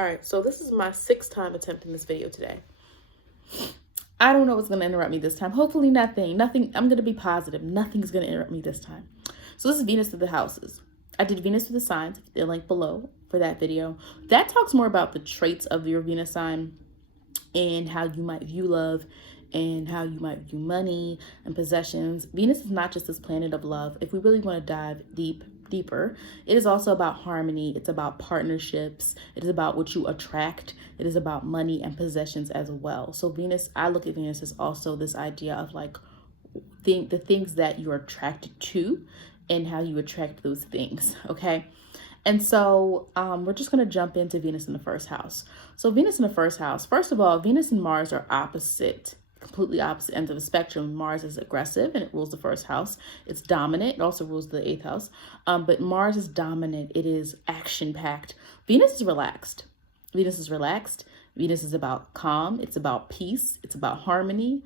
All right, so this is my sixth time attempting this video today. I don't know what's going to interrupt me this time. Hopefully nothing. I'm going to be positive. Nothing's going to interrupt me this time. So this is Venus through the houses. I did Venus through the signs, the link below for that video. That talks more about the traits of your Venus sign and how you might view love and how you might view money and possessions. Venus is not just this planet of love. If we really want to dive deeper, it is also about harmony. It's about partnerships. It is about what you attract. It is about money and possessions as well. So Venus, I look at Venus as also this idea of like the things that you're attracted to and how you attract those things. Okay. And so we're just going to jump into Venus in the first house. So Venus in the first house, first of all, Venus and Mars are opposite, completely opposite ends of the spectrum. Mars is aggressive and it rules the first house. It's dominant. It also rules the eighth house. But Mars is dominant. It is action-packed. Venus is relaxed. Venus is relaxed. Venus is about calm. It's about peace. It's about harmony,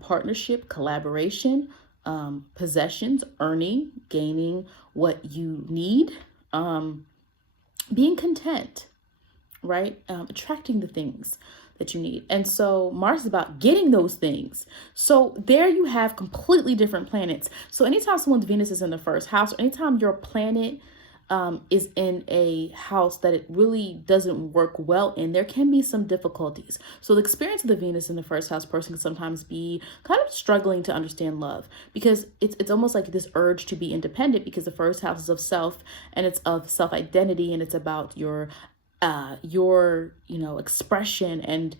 partnership, collaboration, possessions, earning, gaining what you need, being content, right? Attracting the things that you need. And so Mars is about getting those things. So there you have completely different planets. So anytime someone's Venus is in the first house, or anytime your planet is in a house that it really doesn't work well in, there can be some difficulties. So the experience of the Venus in the first house person can sometimes be kind of struggling to understand love, because it's almost like this urge to be independent, because the first house is of self and it's of self-identity, and it's about your expression and,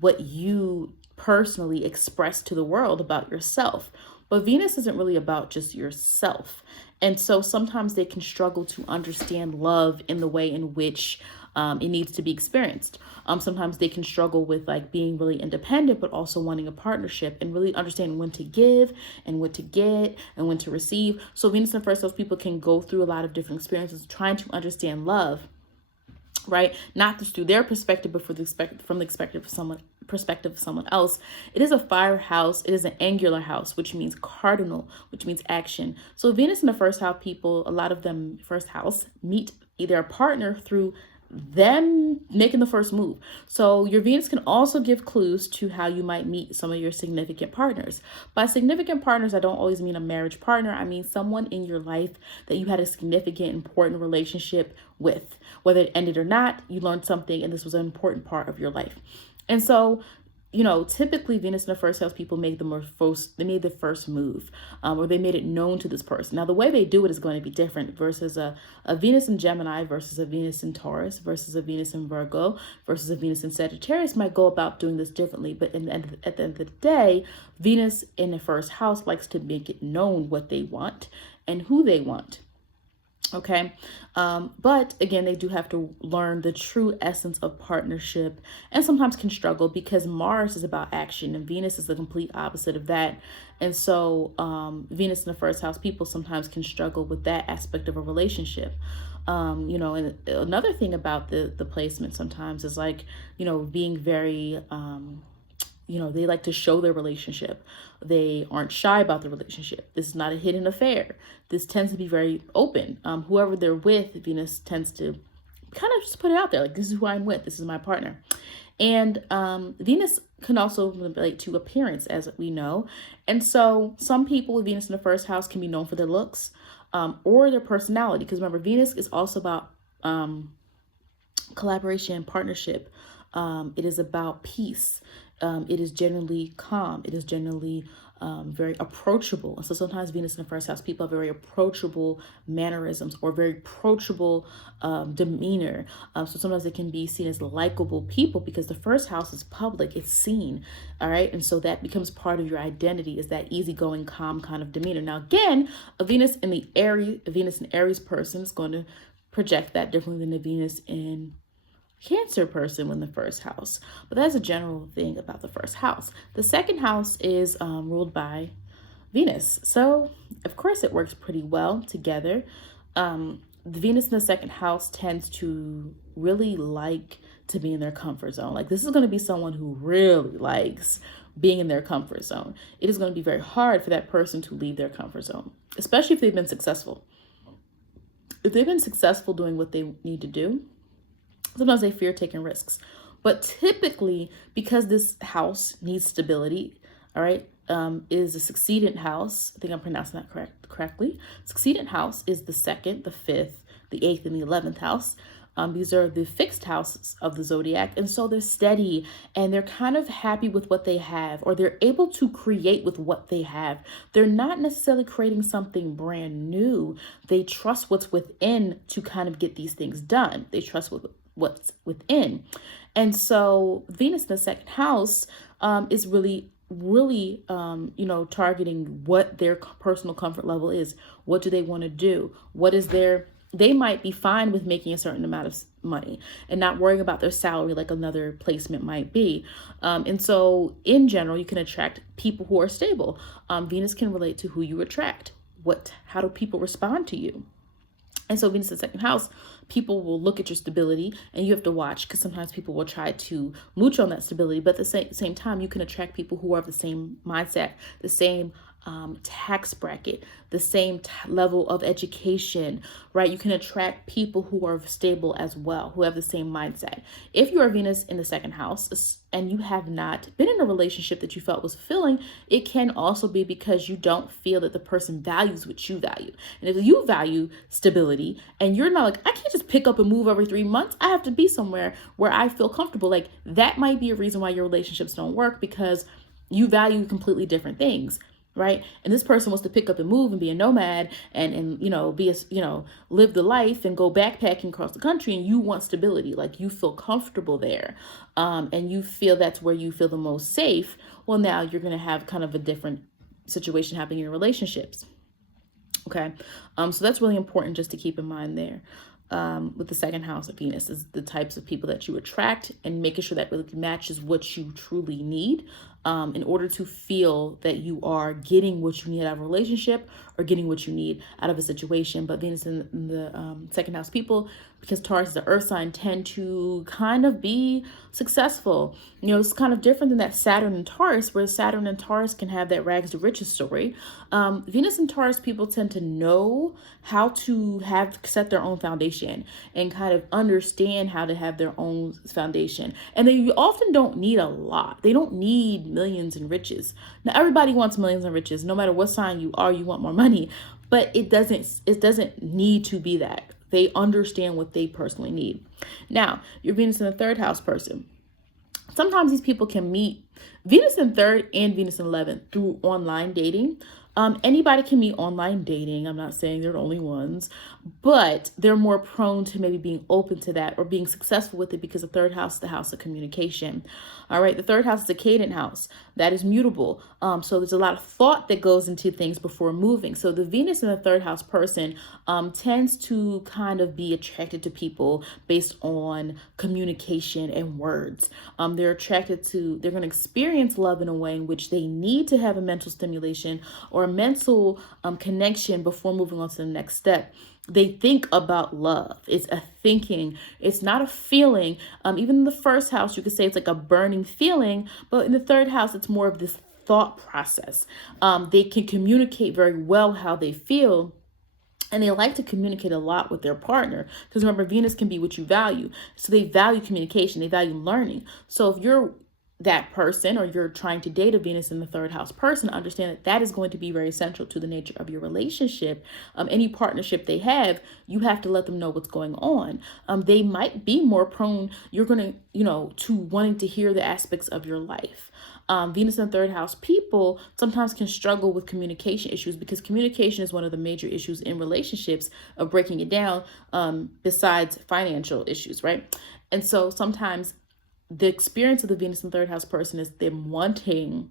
what you personally express to the world about yourself. But Venus isn't really about just yourself. And so sometimes they can struggle to understand love in the way in which it needs to be experienced. Sometimes they can struggle with like being really independent, but also wanting a partnership and really understanding when to give and what to get and when to receive. So Venus and first house people can go through a lot of different experiences trying to understand love, right? Not just through their perspective, but from the perspective of someone else. It is a fire house. It is an angular house, which means cardinal, which means action. So Venus in the first house people, a lot of them first house meet either a partner through them making the first move. So your Venus can also give clues to how you might meet some of your significant partners. By significant partners, I don't always mean a marriage partner. I mean someone in your life that you had a significant, important relationship with. Whether it ended or not, you learned something and this was an important part of your life. And so, typically Venus in the first house people made the first move, or they made it known to this person. Now, the way they do it is going to be different versus a Venus in Gemini versus a Venus in Taurus versus a Venus in Virgo versus a Venus in Sagittarius might go about doing this differently. But at the end of the day, Venus in the first house likes to make it known what they want and who they want. Okay. But again, they do have to learn the true essence of partnership, and sometimes can struggle because Mars is about action and Venus is the complete opposite of that. And so Venus in the first house people sometimes can struggle with that aspect of a relationship. And another thing about the placement sometimes is like, being very, they like to show their relationship. They aren't shy about the relationship. This is not a hidden affair. This tends to be very open. Whoever they're with, Venus tends to kind of just put it out there. Like, this is who I'm with. This is my partner. And Venus can also relate to appearance, as we know. And so some people with Venus in the first house can be known for their looks or their personality. Because remember, Venus is also about collaboration, partnership. It is about peace. It is generally calm. It is generally very approachable. And so sometimes Venus in the first house people have very approachable mannerisms or very approachable demeanor. So sometimes it can be seen as likable people because the first house is public. It's seen. All right. And so that becomes part of your identity, is that easygoing, calm kind of demeanor. Now, again, a Venus in Aries person is going to project that differently than a Venus in Cancer person in the first house. But that's a general thing about the first house. The second house is ruled by Venus. So of course it works pretty well together. The Venus in the second house tends to really like to be in their comfort zone. Like, this is going to be someone who really likes being in their comfort zone. It is going to be very hard for that person to leave their comfort zone, especially if they've been successful. If they've been successful doing what they need to do, Sometimes they fear taking risks. But typically, because this house needs stability, all right, is a succeedant house. I think I'm pronouncing that correctly. Succeedant house is the second, the fifth, the eighth, and the 11th house. These are the fixed houses of the zodiac. And so they're steady and they're kind of happy with what they have, or they're able to create with what they have. They're not necessarily creating something brand new. They trust what's within to kind of get these things done. They trust what's within. And so Venus in the second house is really targeting what their personal comfort level is. What do they want to do? They might be fine with making a certain amount of money and not worrying about their salary like another placement might be. And so in general, you can attract people who are stable. Venus can relate to who you attract. How do people respond to you? And so Venus in the second house, people will look at your stability, and you have to watch, because sometimes people will try to mooch on that stability. But at the same time, you can attract people who are of the same mindset, the same tax bracket, the same level of education, right? You can attract people who are stable as well, who have the same mindset. If you are Venus in the second house and you have not been in a relationship that you felt was fulfilling, it can also be because you don't feel that the person values what you value. And if you value stability and you're not like, I can't just pick up and move every 3 months, I have to be somewhere where I feel comfortable. Like, that might be a reason why your relationships don't work, because you value completely different things. Right. And this person wants to pick up and move and be a nomad and live the life and go backpacking across the country. And you want stability, like you feel comfortable there. And you feel that's where you feel the most safe. Well, now you're going to have kind of a different situation happening in your relationships. Okay. So that's really important just to keep in mind there. With the second house of Venus is the types of people that you attract, and making sure that really matches what you truly need in order to feel that you are getting what you need out of a relationship or getting what you need out of a situation. But Venus in the second house people, because Taurus is the earth sign, tend to kind of be successful. It's kind of different than that Saturn and Taurus, where Saturn and Taurus can have that rags to riches story. Venus and Taurus people tend to know how to set their own foundation and kind of understand how to have their own foundation. And they often don't need a lot. They don't need millions in riches. Now, everybody wants millions in riches. No matter what sign you are, you want more money. But it doesn't need to be that. They understand what they personally need. Now, your Venus in the third house person. Sometimes these people can meet Venus in third and Venus in 11th through online dating. Anybody can meet online dating. I'm not saying they're the only ones, but they're more prone to maybe being open to that or being successful with it, because the third house is the house of communication. All right. The third house is a cadent house that is mutable. So there's a lot of thought that goes into things before moving. So the Venus in the third house person tends to kind of be attracted to people based on communication and words. They're going to experience love in a way in which they need to have a mental stimulation or a mental connection before moving on to the next step. They think about love. It's a thinking. It's not a feeling. Even in the first house, you could say it's like a burning feeling, but in the third house, it's more of this thought process. They can communicate very well how they feel. And they like to communicate a lot with their partner, because remember, Venus can be what you value. So they value communication. They value learning. So if you're that person, or you're trying to date a Venus in the third house person, understand that that is going to be very central to the nature of your relationship. Any partnership they have, you have to let them know what's going on. They might be more prone, you're going to wanting to hear the aspects of your life. Venus in the third house people sometimes can struggle with communication issues, because communication is one of the major issues in relationships, of breaking it down, besides financial issues, right? And so sometimes the experience of the Venus in the third house person is them wanting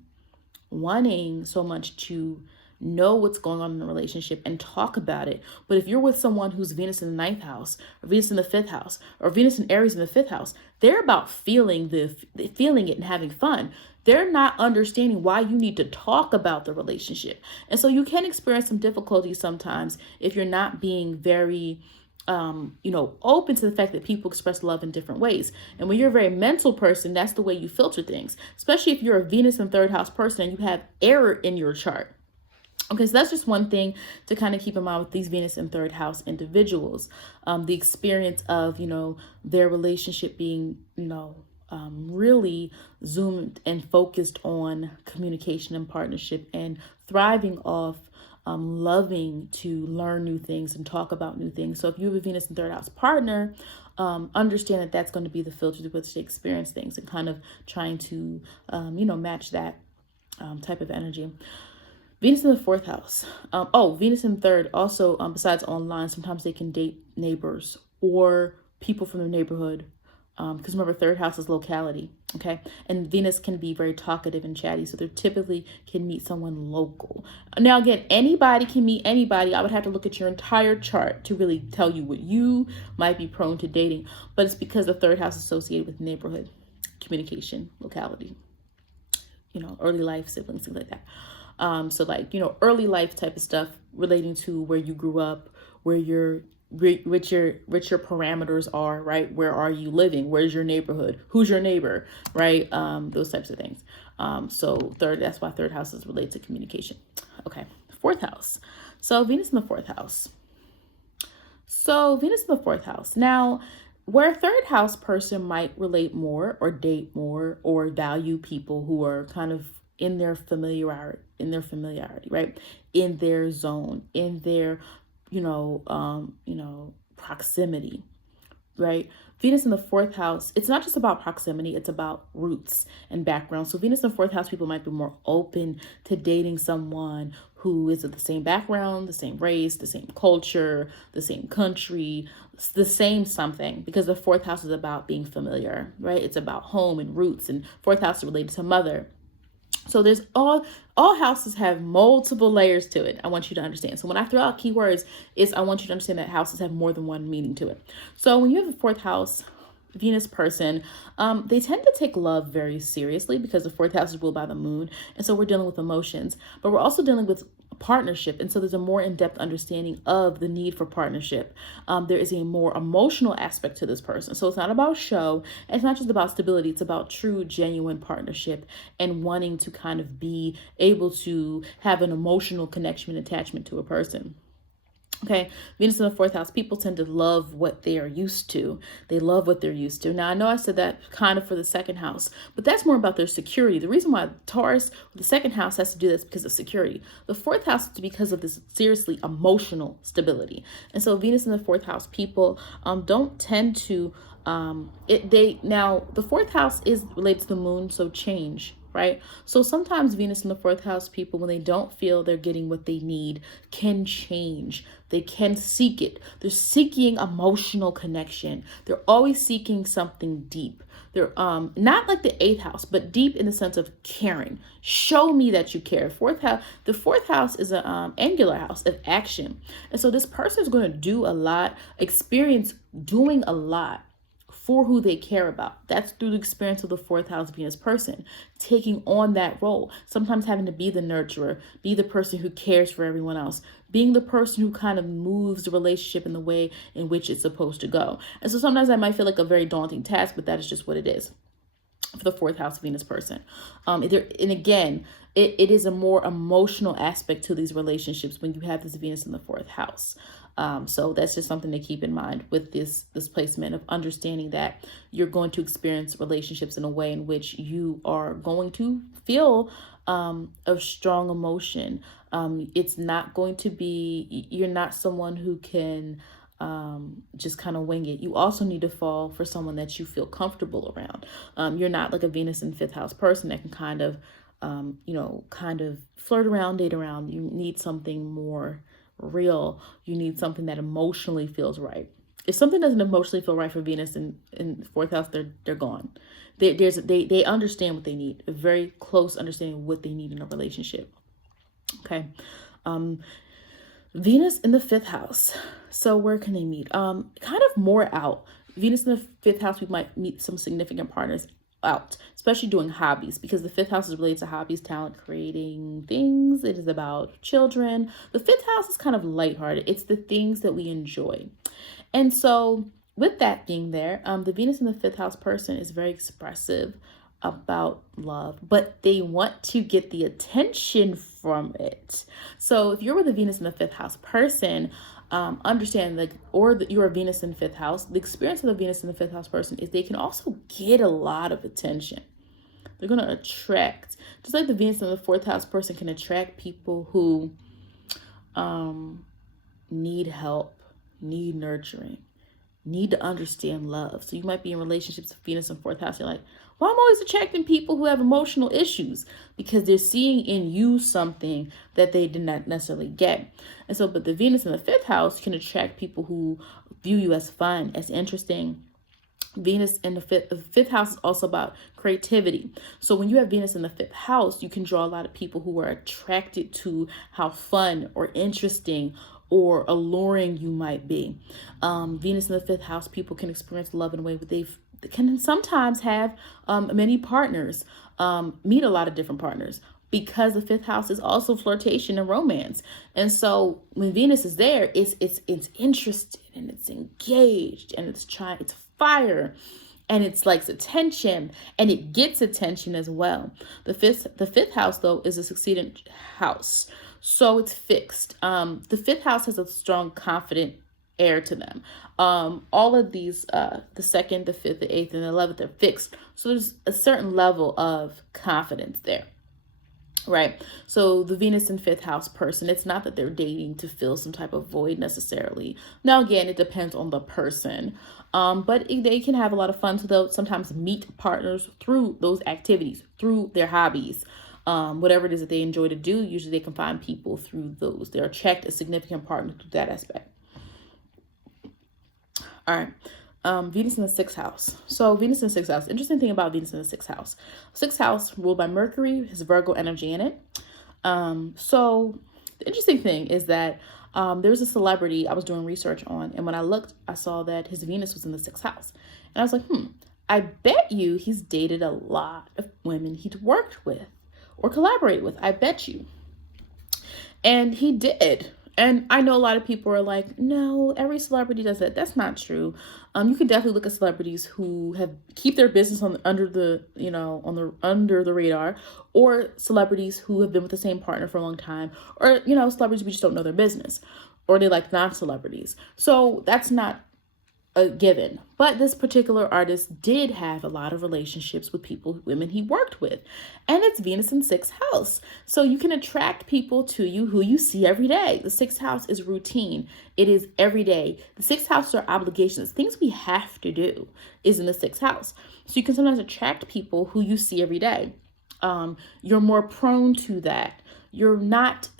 so much to know what's going on in the relationship and talk about it. But if you're with someone who's Venus in the ninth house, or Venus in the fifth house, or Venus in Aries in the fifth house, they're about feeling it and having fun. They're not understanding why you need to talk about the relationship. And so you can experience some difficulties sometimes if you're not being very open to the fact that people express love in different ways. And when you're a very mental person, that's the way you filter things, especially if you're a Venus and third house person and you have error in your chart. Okay, so that's just one thing to kind of keep in mind with these Venus in third house individuals. The experience of, their relationship being, really zoomed and focused on communication and partnership and thriving off loving to learn new things and talk about new things. So if you have a Venus in third house partner, understand that that's going to be the filter through which they experience things and kind of trying to, match that type of energy. Venus in the fourth house. Venus in third. Also, besides online, sometimes they can date neighbors or people from their neighborhood. Because remember, third house is locality. Okay. And Venus can be very talkative and chatty. So they typically can meet someone local. Now, again, anybody can meet anybody. I would have to look at your entire chart to really tell you what you might be prone to dating. But it's because the third house is associated with neighborhood, communication, locality, early life, siblings, things like that. So like, early life type of stuff relating to where you grew up, where what your parameters are, right? Where are you living? Where's your neighborhood? Who's your neighbor, right? Those types of things. That's why third house is related to communication. Okay. Fourth house. So Venus in the fourth house. Now, where a third house person might relate more or date more or value people who are kind of in their familiarity, right? In their zone, in their, proximity, right? Venus in the fourth house, it's not just about proximity, it's about roots and background. So Venus in the fourth house, people might be more open to dating someone who is of the same background, the same race, the same culture, the same country, the same something, because the fourth house is about being familiar, right? It's about home and roots, and fourth house is related to mother. So there's all houses have multiple layers to it. I want you to understand. So when I throw out keywords, I want you to understand that houses have more than one meaning to it. So when you have a fourth house Venus person, they tend to take love very seriously because the fourth house is ruled by the moon. And so we're dealing with emotions, but we're also dealing with partnership. And so there's a more in-depth understanding of the need for partnership. There is a more emotional aspect to this person. So it's not about show. It's not just about stability. It's about true, genuine partnership and wanting to kind of be able to have an emotional connection and attachment to a person. Okay, Venus in the fourth house, people tend to love what they are used to. They love what they're used to. Now, I know I said that kind of for the second house, but that's more about their security. The reason why Taurus, the second house, has to do this because of security. The fourth house is because of this seriously emotional stability. And so Venus in the fourth house, people don't tend to, the fourth house is related to the moon, so change. Right? So sometimes Venus in the fourth house people, when they don't feel they're getting what they need, can change. They can seek it. They're seeking emotional connection. They're always seeking something deep. They're not like the eighth house, but deep in the sense of caring. Show me that you care. The fourth house is an angular house of action. And so this person is going to do a lot, experience doing a lot for who they care about. That's through the experience of the fourth house Venus person, taking on that role, sometimes having to be the nurturer, be the person who cares for everyone else, being the person who kind of moves the relationship in the way in which it's supposed to go. And so sometimes that might feel like a very daunting task, but that is just what it is for the fourth house Venus person. And again, it is a more emotional aspect to these relationships when you have this Venus in the fourth house. So that's just something to keep in mind with this placement of understanding that you're going to experience relationships in a way in which you are going to feel a strong emotion. It's not going to be, you're not someone who can just kind of wing it. You also need to fall for someone that you feel comfortable around. You're not like a Venus in fifth house person that can kind of flirt around, date around. You need something more real. You need something that emotionally feels right. If something doesn't emotionally feel right for Venus in fourth house, they're gone. They understand what they need, a very close understanding of what they need in a relationship. Okay. Venus in the fifth house. So where can they meet? Kind of more out. Venus in the fifth house, we might meet some significant partners out, especially doing hobbies, because the fifth house is related to hobbies, talent, creating things. It is about children. The fifth house is kind of lighthearted. It's the things that we enjoy. And so with that being there, the Venus in the fifth house person is very expressive, about love, but they want to get the attention from it. So if you're with a Venus in the fifth house person, understand that, you're a Venus in the fifth house, the experience of the Venus in the fifth house person is they can also get a lot of attention. They're going to attract, just like the Venus in the fourth house person can attract people who need help, need nurturing, need to understand love. So you might be in relationships with Venus in fourth house. You're like, well, I'm always attracting people who have emotional issues because they're seeing in you something that they did not necessarily get. And so, but the Venus in the fifth house can attract people who view you as fun, as interesting. Venus in the fifth house is also about creativity. So when you have Venus in the fifth house, you can draw a lot of people who are attracted to how fun or interesting or alluring you might be. Venus in the fifth house, people can experience love in a way where they can sometimes have many partners, meet a lot of different partners, because the fifth house is also flirtation and romance. And so when Venus is there, it's interested and it's engaged and it's fire and it's likes attention and it gets attention as well. The fifth house though is a succeedant house. So it's fixed. The fifth house has a strong, confident air to them. All of these, the second, the fifth, the eighth, and the 11th are fixed. So there's a certain level of confidence there. Right. So the Venus in fifth house person, it's not that they're dating to fill some type of void necessarily. Now, again, it depends on the person. But they can have a lot of fun. So they'll sometimes meet partners through those activities, through their hobbies. Whatever it is that they enjoy to do, usually they can find people through those. They're attract a significant partner through that aspect. All right. Venus in the sixth house. So Venus in the sixth house. Interesting thing about Venus in the sixth house. Sixth house ruled by Mercury, has Virgo energy in it. So the interesting thing is that there's a celebrity I was doing research on, and when I looked, I saw that his Venus was in the sixth house. And I was like, I bet you he's dated a lot of women he'd worked with or collaborated with. I bet you. And he did. And I know a lot of people are like, no, every celebrity does that. That's not true. You can definitely look at celebrities who keep their business under the radar, or celebrities who have been with the same partner for a long time, or, celebrities we just don't know their business, or they like non-celebrities. So that's not a given. But this particular artist did have a lot of relationships with women he worked with. And it's Venus in sixth house. So you can attract people to you who you see every day. The sixth house is routine. It is every day. The sixth house are obligations. Things we have to do is in the sixth house. So you can sometimes attract people who you see every day. You're more prone to that.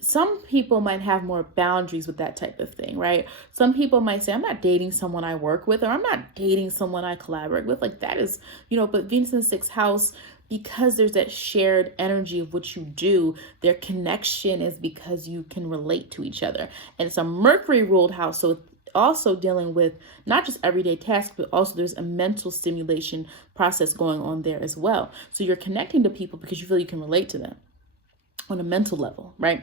Some people might have more boundaries with that type of thing, right? Some people might say, I'm not dating someone I work with, or I'm not dating someone I collaborate with. Like that is, but Venus in the sixth house, because there's that shared energy of what you do, their connection is because you can relate to each other. And it's a Mercury ruled house. So it's also dealing with not just everyday tasks, but also there's a mental stimulation process going on there as well. So you're connecting to people because you feel you can relate to them on a mental level, right?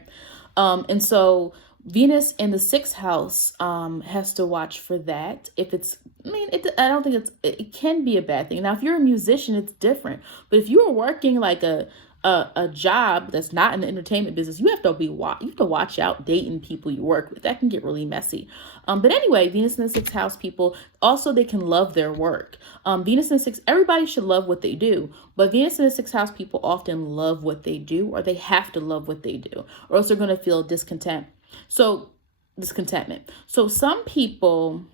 And so Venus in the sixth house has to watch for that. I don't think it can be a bad thing. Now, if you're a musician, it's different. But if you are working like a job that's not in the entertainment business, you have to watch out dating people you work with. That can get really messy. But anyway, Venus in the sixth house people, also they can love their work. Venus in the sixth, everybody should love what they do, but Venus in the sixth house people often love what they do, or they have to love what they do, or else they're going to feel discontentment. So some people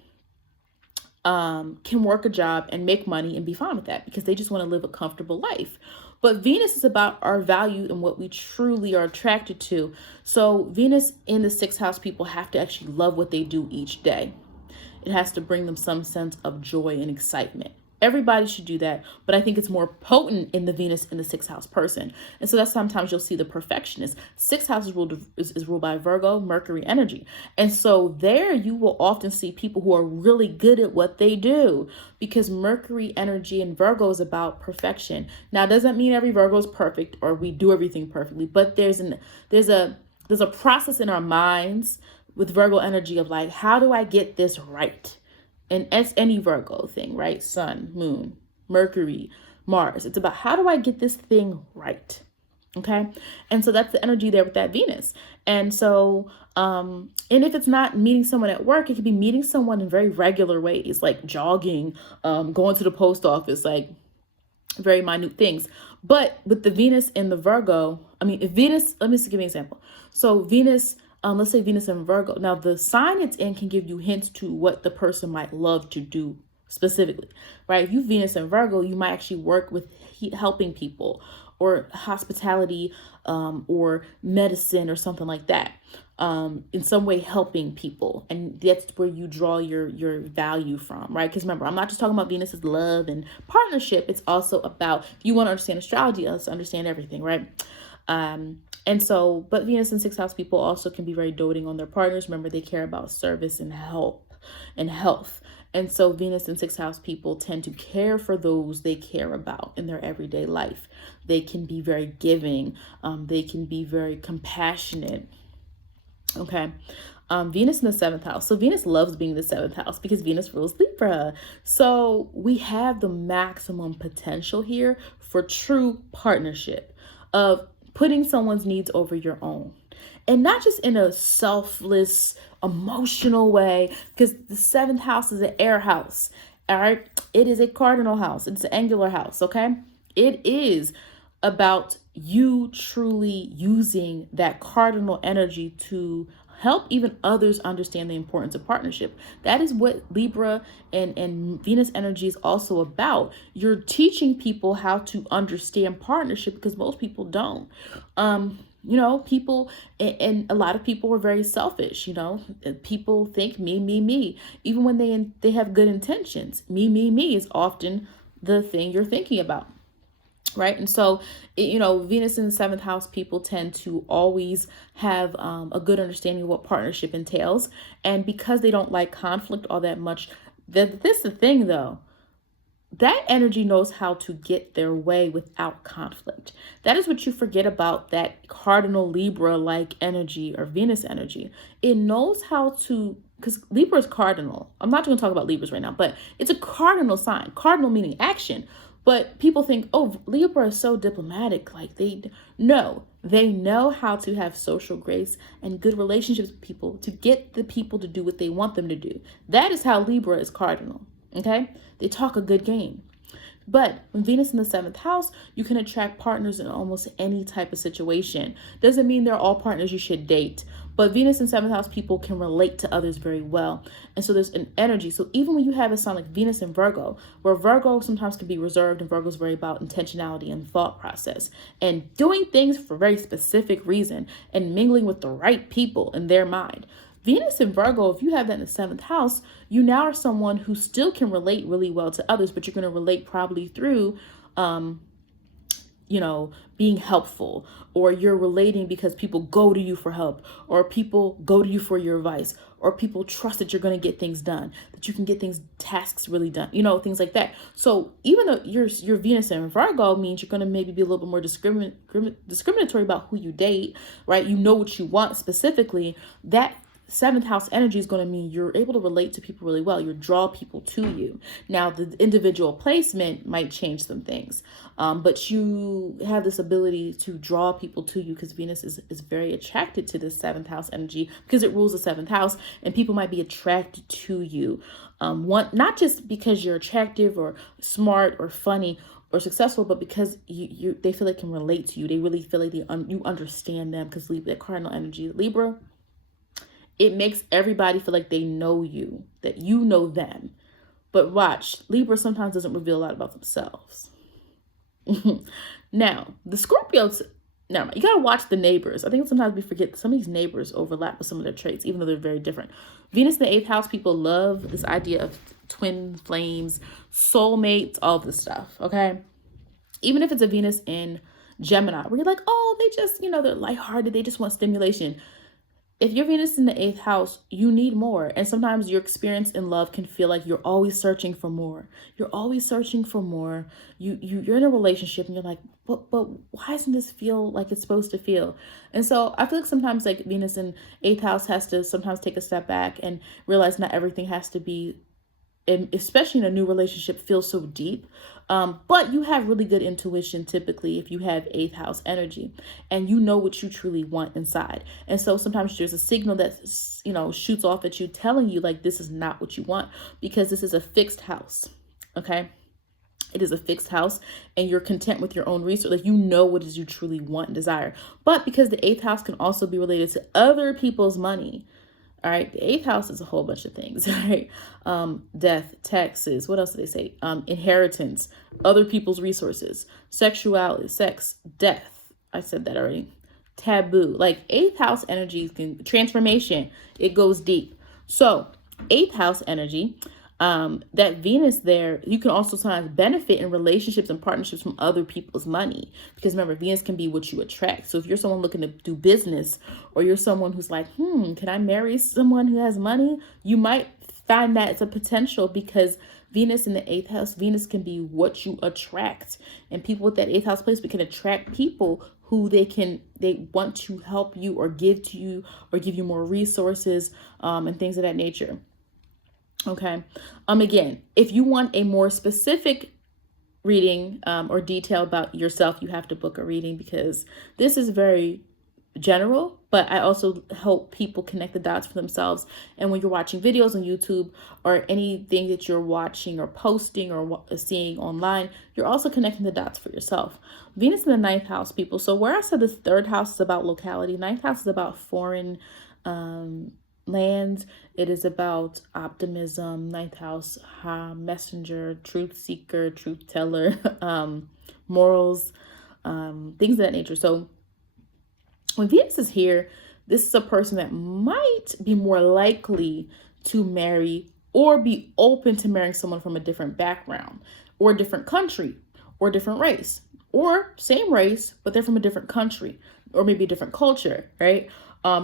can work a job and make money and be fine with that because they just want to live a comfortable life. But Venus is about our value and what we truly are attracted to. So Venus in the sixth house people have to actually love what they do each day. It has to bring them some sense of joy and excitement. Everybody should do that, but I think it's more potent in the Venus in the sixth house person. And so that's sometimes you'll see the perfectionist. Sixth house is ruled by Virgo, Mercury energy. And so there you will often see people who are really good at what they do because Mercury energy and Virgo is about perfection. Now, doesn't mean every Virgo is perfect or we do everything perfectly, but there's a process in our minds with Virgo energy of like, how do I get this right? And it's any Virgo thing, right? Sun, moon, Mercury, Mars. It's about, how do I get this thing right? Okay. And so that's the energy there with that Venus. And so, and if it's not meeting someone at work, it could be meeting someone in very regular ways, like jogging, going to the post office, like very minute things. But with the Venus in the Virgo, I mean, if Venus, let me give you an example. So Venus, let's say Venus in Virgo. Now the sign it's in can give you hints to what the person might love to do specifically, right? If you Venus in Virgo, you might actually work with helping people, or hospitality, or medicine, or something like that. In some way helping people. And that's where you draw your value from, right? Because remember, I'm not just talking about Venus as love and partnership. It's also about, if you want to understand astrology, let's understand everything, right? And so, but Venus in sixth house people also can be very doting on their partners. Remember, they care about service and help and health. And so Venus in sixth house people tend to care for those they care about in their everyday life. They can be very giving. They can be very compassionate. Okay. Venus in the seventh house. So Venus loves being in the seventh house because Venus rules Libra. So we have the maximum potential here for true partnership, of putting someone's needs over your own. And not just in a selfless, emotional way, because the seventh house is an air house. All right. It is a cardinal house. It's an angular house. Okay. It is about you truly using that cardinal energy to help even others understand the importance of partnership. That is what Libra and Venus energy is also about. You're teaching people how to understand partnership, because most people don't. People, and a lot of people were very selfish. People think me. Even when they have good intentions, me is often the thing you're thinking about. Right. And so, Venus in the seventh house people tend to always have a good understanding of what partnership entails. And because they don't like conflict all that much, this is the thing, though. That energy knows how to get their way without conflict. That is what you forget about that cardinal Libra-like energy, or Venus energy. It knows how to, because Libra is cardinal. I'm not going to talk about Libras right now, but it's a cardinal sign. Cardinal meaning action. But people think, oh, Libra is so diplomatic. Like they know how to have social grace and good relationships with people to get the people to do what they want them to do. That is how Libra is cardinal. Okay. They talk a good game. But when Venus in the seventh house, you can attract partners in almost any type of situation. Doesn't mean they're all partners you should date, but Venus in seventh house people can relate to others very well. And so there's an energy. So even when you have a sign like Venus in Virgo, where Virgo sometimes can be reserved, and Virgo is very about intentionality and thought process and doing things for a very specific reason and mingling with the right people in their mind. Venus in Virgo, if you have that in the seventh house, you now are someone who still can relate really well to others, but you're going to relate probably through, being helpful, or you're relating because people go to you for help, or people go to you for your advice, or people trust that you're going to get things done, that you can get tasks really done, things like that. So even though your Venus in Virgo means you're going to maybe be a little bit more discriminatory about who you date, right? You know what you want specifically. That seventh house energy is going to mean you're able to relate to people really well. You draw people to you. Now, the individual placement might change some things, but you have this ability to draw people to you because Venus is very attracted to this seventh house energy because it rules the seventh house, and people might be attracted to you. Not just because you're attractive or smart or funny or successful, but because they feel they can relate to you. They really feel like you understand them, because that cardinal energy, Libra, it makes everybody feel like they know you, that you know them. But watch, Libra sometimes doesn't reveal a lot about themselves. Now, the Scorpios, never mind, you got to watch the neighbors. I think sometimes we forget some of these neighbors overlap with some of their traits, even though they're very different. Venus in the eighth house, people love this idea of twin flames, soulmates, all of this stuff, okay? Even if it's a Venus in Gemini, where you're like, oh, they just, they're lighthearted, they just want stimulation. If your Venus in the eighth house, you need more. And sometimes your experience in love can feel like you're always searching for more. You're always searching for more. You're in a relationship and you're like, but why doesn't this feel like it's supposed to feel? And so I feel like sometimes like Venus in eighth house has to sometimes take a step back and realize not everything has to be, and especially in a new relationship, feels so deep. But you have really good intuition typically if you have eighth house energy, and you know what you truly want inside. And so sometimes there's a signal that, shoots off at you, telling you like this is not what you want, because this is a fixed house. Okay. It is a fixed house, and you're content with your own research. Like, you know what it is you truly want and desire. But because the eighth house can also be related to other people's money. All right. The eighth house is a whole bunch of things. All right. Death, taxes. What else do they say? Inheritance, other people's resources, sexuality, sex, death. I said that already. Taboo. Like, eighth house energy can transformation. It goes deep. So eighth house energy, that Venus there, you can also sometimes benefit in relationships and partnerships from other people's money. Because remember, Venus can be what you attract. So if you're someone looking to do business, or you're someone who's like, can I marry someone who has money? You might find that it's a potential, because Venus in the eighth house, Venus can be what you attract. And people with that eighth house placement can attract people who they want to help you or give to you or give you more resources, and things of that nature. Okay. Again, if you want a more specific reading, or detail about yourself, you have to book a reading, because this is very general, but I also help people connect the dots for themselves. And when you're watching videos on YouTube, or anything that you're watching or posting or seeing online, you're also connecting the dots for yourself. Venus in the ninth house, people. So where I said the third house is about locality, ninth house is about foreign, lands. It is about optimism. Ninth house, messenger, truth seeker, truth teller, morals, things of that nature. So when Venus is here, this is a person that might be more likely to marry or be open to marrying someone from a different background, or a different country, or a different race, or same race, but they're from a different country, or maybe a different culture, right?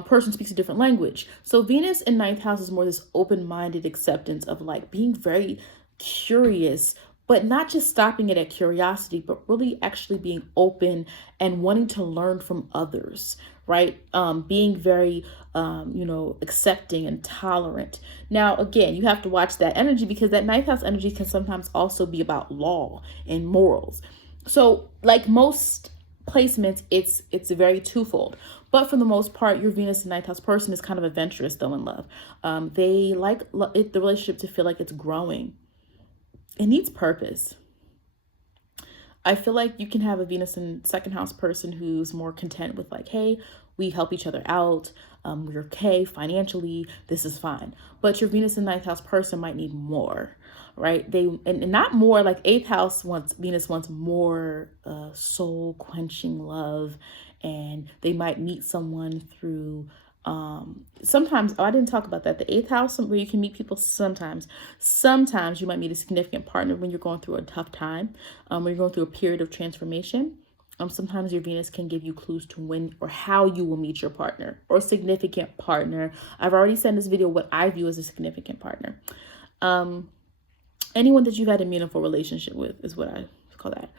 Person speaks a different language. So Venus in ninth house is more this open-minded acceptance of like being very curious, but not just stopping it at curiosity, but really actually being open and wanting to learn from others, right? Being very, accepting and tolerant. Now, again, you have to watch that energy, because that ninth house energy can sometimes also be about law and morals. So like most placements, it's very twofold. But for the most part, your Venus and ninth house person is kind of adventurous, though, in love. They like the relationship to feel like it's growing. It needs purpose. I feel like you can have a Venus and second house person who's more content with like, hey, we help each other out. We're okay financially. This is fine. But your Venus and ninth house person might need more, right? And not more like eighth house Venus wants more soul quenching love. And they might meet someone through, sometimes, I didn't talk about that. The eighth house, where you can meet people sometimes you might meet a significant partner when you're going through a tough time, when you're going through a period of transformation. Sometimes your Venus can give you clues to when or how you will meet your partner or significant partner. I've already said in this video what I view as a significant partner. Anyone that you've had a meaningful relationship with is what I call that.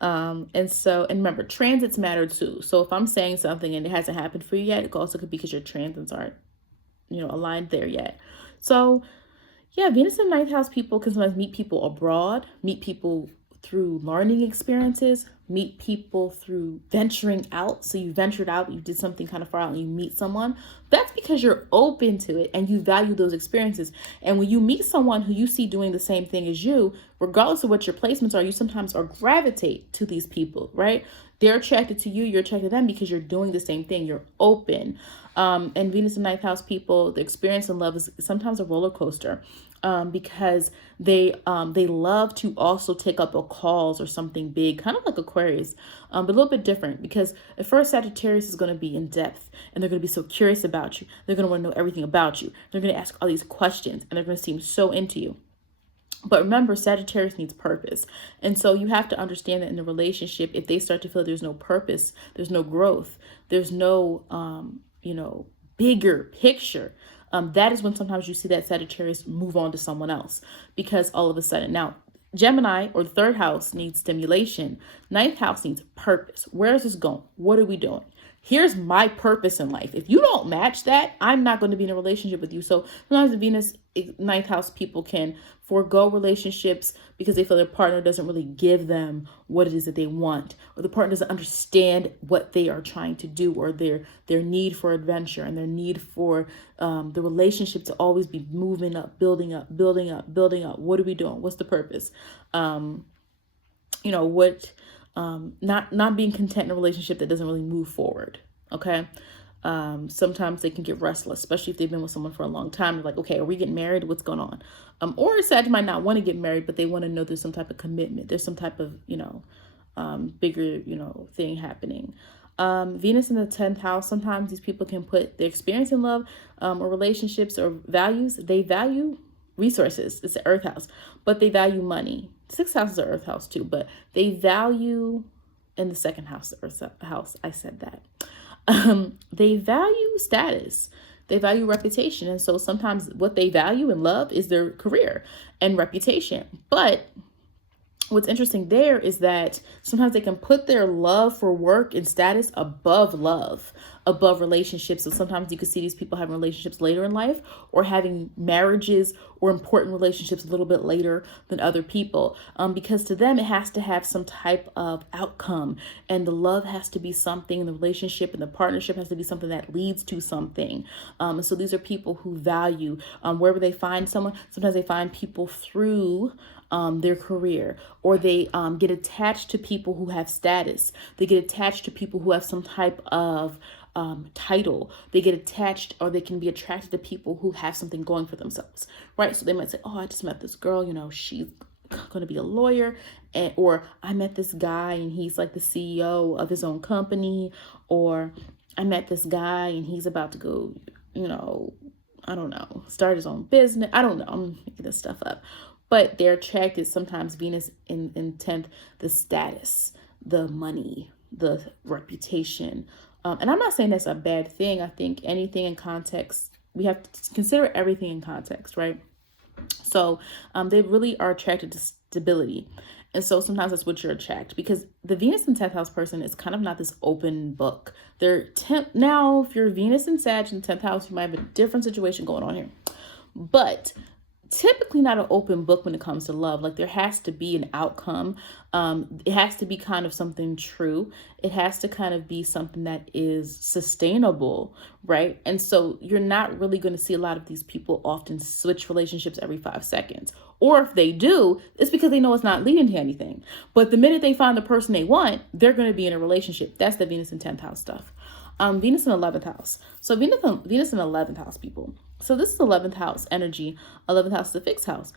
And remember, transits matter too. So if I'm saying something and it hasn't happened for you yet, it also could be because your transits aren't, aligned there yet. So yeah, Venus and ninth house people can sometimes meet people abroad, meet people through learning experiences, meet people through venturing out. So you ventured out, you did something kind of far out, and you meet someone. That's because you're open to it and you value those experiences. And when you meet someone who you see doing the same thing as you, regardless of what your placements are, you sometimes gravitate to these people, right? They're attracted to you, you're attracted to them because you're doing the same thing. You're open. And Venus and ninth house people, the experience in love is sometimes a roller coaster. Because they love to also take up a cause or something big, kind of like Aquarius, but a little bit different, because at first Sagittarius is going to be in depth and they're going to be so curious about you. They're going to want to know everything about you. They're going to ask all these questions and they're going to seem so into you. But remember, Sagittarius needs purpose. And so you have to understand that in the relationship, if they start to feel there's no purpose, there's no growth, there's no, bigger picture, that is when sometimes you see that Sagittarius move on to someone else, because all of a sudden now Gemini, or the third house, needs stimulation. Ninth house needs purpose. Where is this going? What are we doing? Here's my purpose in life. If you don't match that, I'm not going to be in a relationship with you. So sometimes the Venus ninth house people can forego relationships because they feel their partner doesn't really give them what it is that they want, or the partner doesn't understand what they are trying to do, or their need for adventure and their need for the relationship to always be moving up, building up, building up, building up. What are we doing? What's the purpose? Not being content in a relationship that doesn't really move forward. Okay. Sometimes they can get restless, especially if they've been with someone for a long time. They're like, okay, are we getting married? What's going on? Or Sag might not want to get married, but they want to know there's some type of commitment. There's some type of, bigger, thing happening. Venus in the 10th house, sometimes these people can put their experience in love or relationships or values. They value resources. It's the earth house, but they value money. 6th house is the earth house too, but they value in the 2nd house, the earth house. I said that. They value status. They value reputation. And so sometimes what they value and love is their career and reputation. But what's interesting there is that sometimes they can put their love for work and status above relationships. So sometimes you can see these people having relationships later in life, or having marriages or important relationships a little bit later than other people, because to them it has to have some type of outcome, and the love has to be something, and the relationship and the partnership has to be something that leads to something. And so these are people who value wherever they find someone. Sometimes they find people through their career, or they get attached to people who have status. They get attached to people who have some type of title. They get attached, or they can be attracted to people who have something going for themselves, right? So they might say, oh, I just met this girl, she's going to be a lawyer, or I met this guy and he's like the CEO of his own company, or I met this guy and he's about to go, I don't know, start his own business. I don't know. I'm making this stuff up. But they're attracted, sometimes Venus in 10th, the status, the money, the reputation. And I'm not saying that's a bad thing. I think anything in context, we have to consider everything in context, right? So they really are attracted to stability. And so sometimes that's what you're attracted, because the Venus in 10th house person is kind of not this open book. Now, if you're Venus in Sag in the 10th house, you might have a different situation going on here. But typically not an open book when it comes to love. Like, there has to be an outcome. It has to be kind of something true. It has to kind of be something that is sustainable, right? And so you're not really going to see a lot of these people often switch relationships every 5 seconds. Or if they do, it's because they know it's not leading to anything. But the minute they find the person they want, they're going to be in a relationship. That's the Venus in 10th house stuff. Venus in 11th house. So Venus in 11th house people. So this is 11th house energy. 11th house is the fixed house.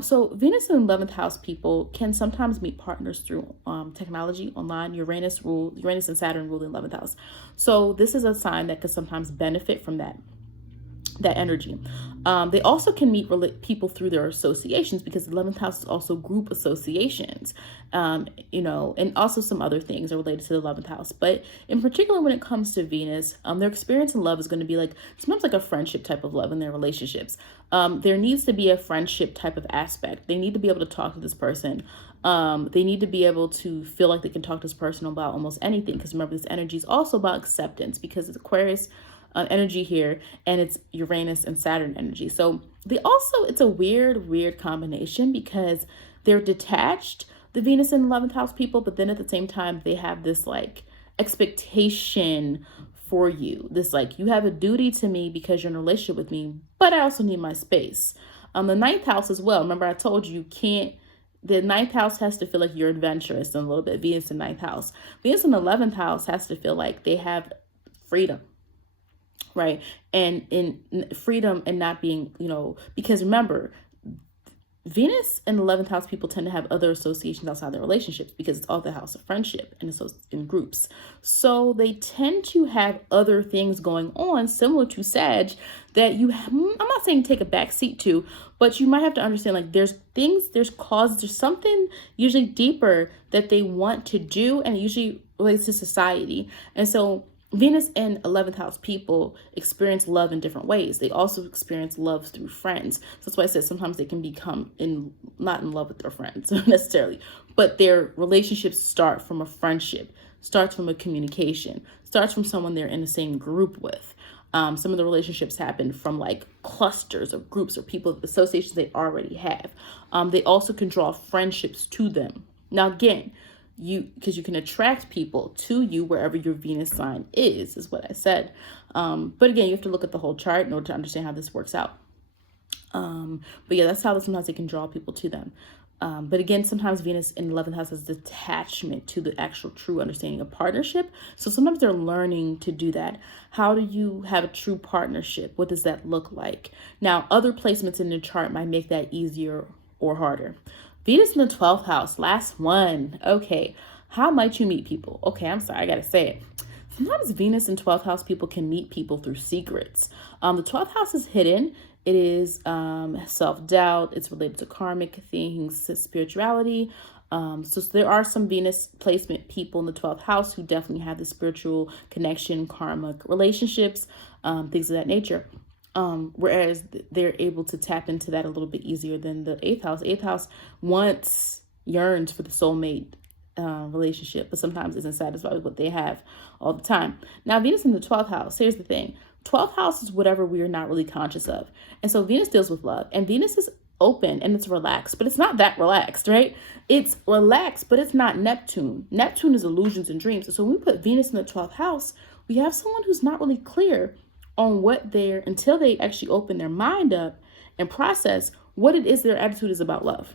So Venus in 11th house people can sometimes meet partners through technology, online. Uranus and Saturn rule the 11th house. So this is a sign that could sometimes benefit from that energy. They also can meet people through their associations, because the 11th house is also group associations, and also some other things are related to the 11th house. But in particular, when it comes to Venus, their experience in love is going to be like sometimes like a friendship type of love in their relationships. There needs to be a friendship type of aspect. They need to be able to talk to this person. They need to be able to feel like they can talk to this person about almost anything, because remember, this energy is also about acceptance, because it's Aquarius energy here, and it's Uranus and Saturn energy. So it's a weird combination, because they're detached, the Venus and 11th house people, but then at the same time they have this like expectation for you, this like, you have a duty to me because you're in a relationship with me, but I also need my space. The 9th house as well. Remember, I told you the 9th house has to feel like you're adventurous in a little bit. Venus in 9th house. Venus in 11th house has to feel like they have freedom. Right. And in freedom, and not being, because remember, Venus and 11th house people tend to have other associations outside their relationships, because it's all the house of friendship and in groups. So they tend to have other things going on similar to Sag that I'm not saying take a back seat to, but you might have to understand, like, there's something usually deeper that they want to do, and it usually relates to society. And so Venus and 11th house people experience love in different ways. They also experience love through friends. So that's why I said sometimes they can become not in love with their friends necessarily, but their relationships start from a friendship. starts from a communication, starts from someone they're in the same group with. Some of the relationships happen from like clusters of groups or people, associations they already have. They also can draw friendships to them. Now, again, because you can attract people to you wherever your Venus sign is what I said. But again, you have to look at the whole chart in order to understand how this works out. But yeah, that's how sometimes they can draw people to them. But again, sometimes Venus in the 11th house has detachment to the actual true understanding of partnership. So sometimes they're learning to do that. How do you have a true partnership? What does that look like? Now, other placements in the chart might make that easier or harder. Venus in the 12th house, last one. Okay, how might you meet people? Okay, I'm sorry, I gotta say it. Sometimes Venus in 12th house people can meet people through secrets. The 12th house is hidden. It is self-doubt. It's related to karmic things, spirituality. So there are some Venus placement people in the 12th house who definitely have the spiritual connection, karmic relationships, things of that nature. Whereas they're able to tap into that a little bit easier than the 8th house. 8th house yearns for the soulmate relationship, but sometimes isn't satisfied with what they have all the time. Now, Venus in the 12th house, here's the thing. 12th house is whatever we are not really conscious of. And so Venus deals with love, and Venus is open and it's relaxed, but it's not that relaxed, right? It's relaxed, but it's not Neptune. Neptune is illusions and dreams. So when we put Venus in the 12th house, we have someone who's not really clear on what until they actually open their mind up and process what it is their attitude is about love.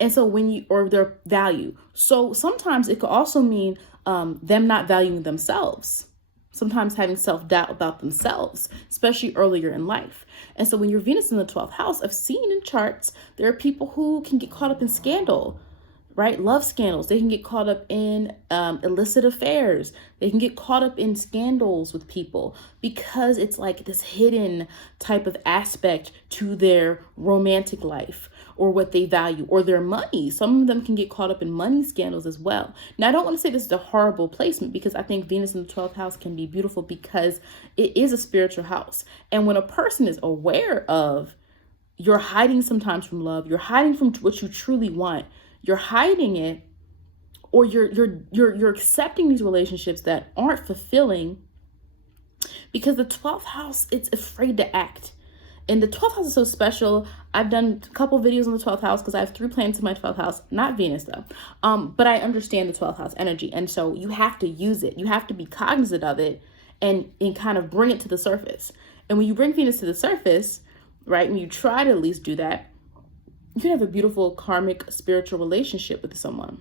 And so or their value. So sometimes it could also mean them not valuing themselves. Sometimes having self-doubt about themselves, especially earlier in life. And so when your Venus in the 12th house, I've seen in charts, there are people who can get caught up in scandal, right? Love scandals. They can get caught up in illicit affairs. They can get caught up in scandals with people because it's like this hidden type of aspect to their romantic life or what they value or their money. Some of them can get caught up in money scandals as well. Now, I don't want to say this is a horrible placement because I think Venus in the 12th house can be beautiful because it is a spiritual house. And when a person is aware of you're hiding sometimes from love, you're hiding from what you truly want, you're hiding it, or you're accepting these relationships that aren't fulfilling because the 12th house, it's afraid to act. And the 12th house is so special. I've done a couple videos on the 12th house because I have 3 planets in my 12th house, not Venus though. But I understand the 12th house energy. And so you have to use it. You have to be cognizant of it and kind of bring it to the surface. And when you bring Venus to the surface, right, when you try to at least do that, you can have a beautiful karmic spiritual relationship with someone,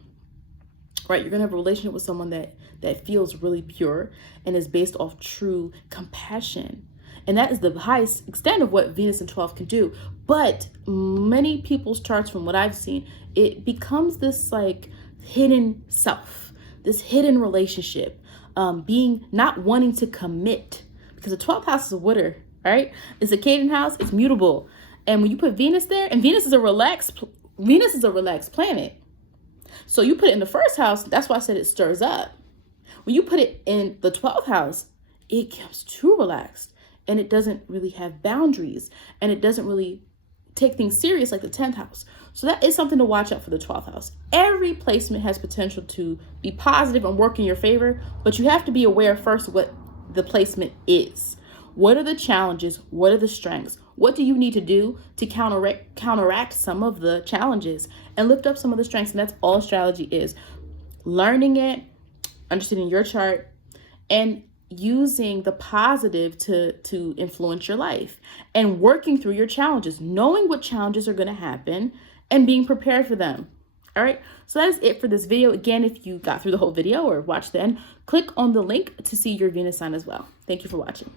right? You're going to have a relationship with someone that feels really pure and is based off true compassion. And that is the highest extent of what Venus in 12 can do. But many people's charts, from what I've seen, it becomes this like hidden self, this hidden relationship, being not wanting to commit because the 12th house is a water, right? It's a Caden house. It's mutable. And when you put Venus there, and Venus is a relaxed planet. So you put it in the first house. That's why I said it stirs up. When you put it in the 12th house, it becomes too relaxed. And it doesn't really have boundaries, and it doesn't really take things serious like the 10th house. So that is something to watch out for the 12th house. Every placement has potential to be positive and work in your favor, but you have to be aware first what the placement is. What are the challenges? What are the strengths? What do you need to do to counteract some of the challenges and lift up some of the strengths? And that's all astrology is. Learning it, understanding your chart, and using the positive to influence your life and working through your challenges, knowing what challenges are going to happen and being prepared for them. All right. So that is it for this video. Again, if you got through the whole video or watched the end, click on the link to see your Venus sign as well. Thank you for watching.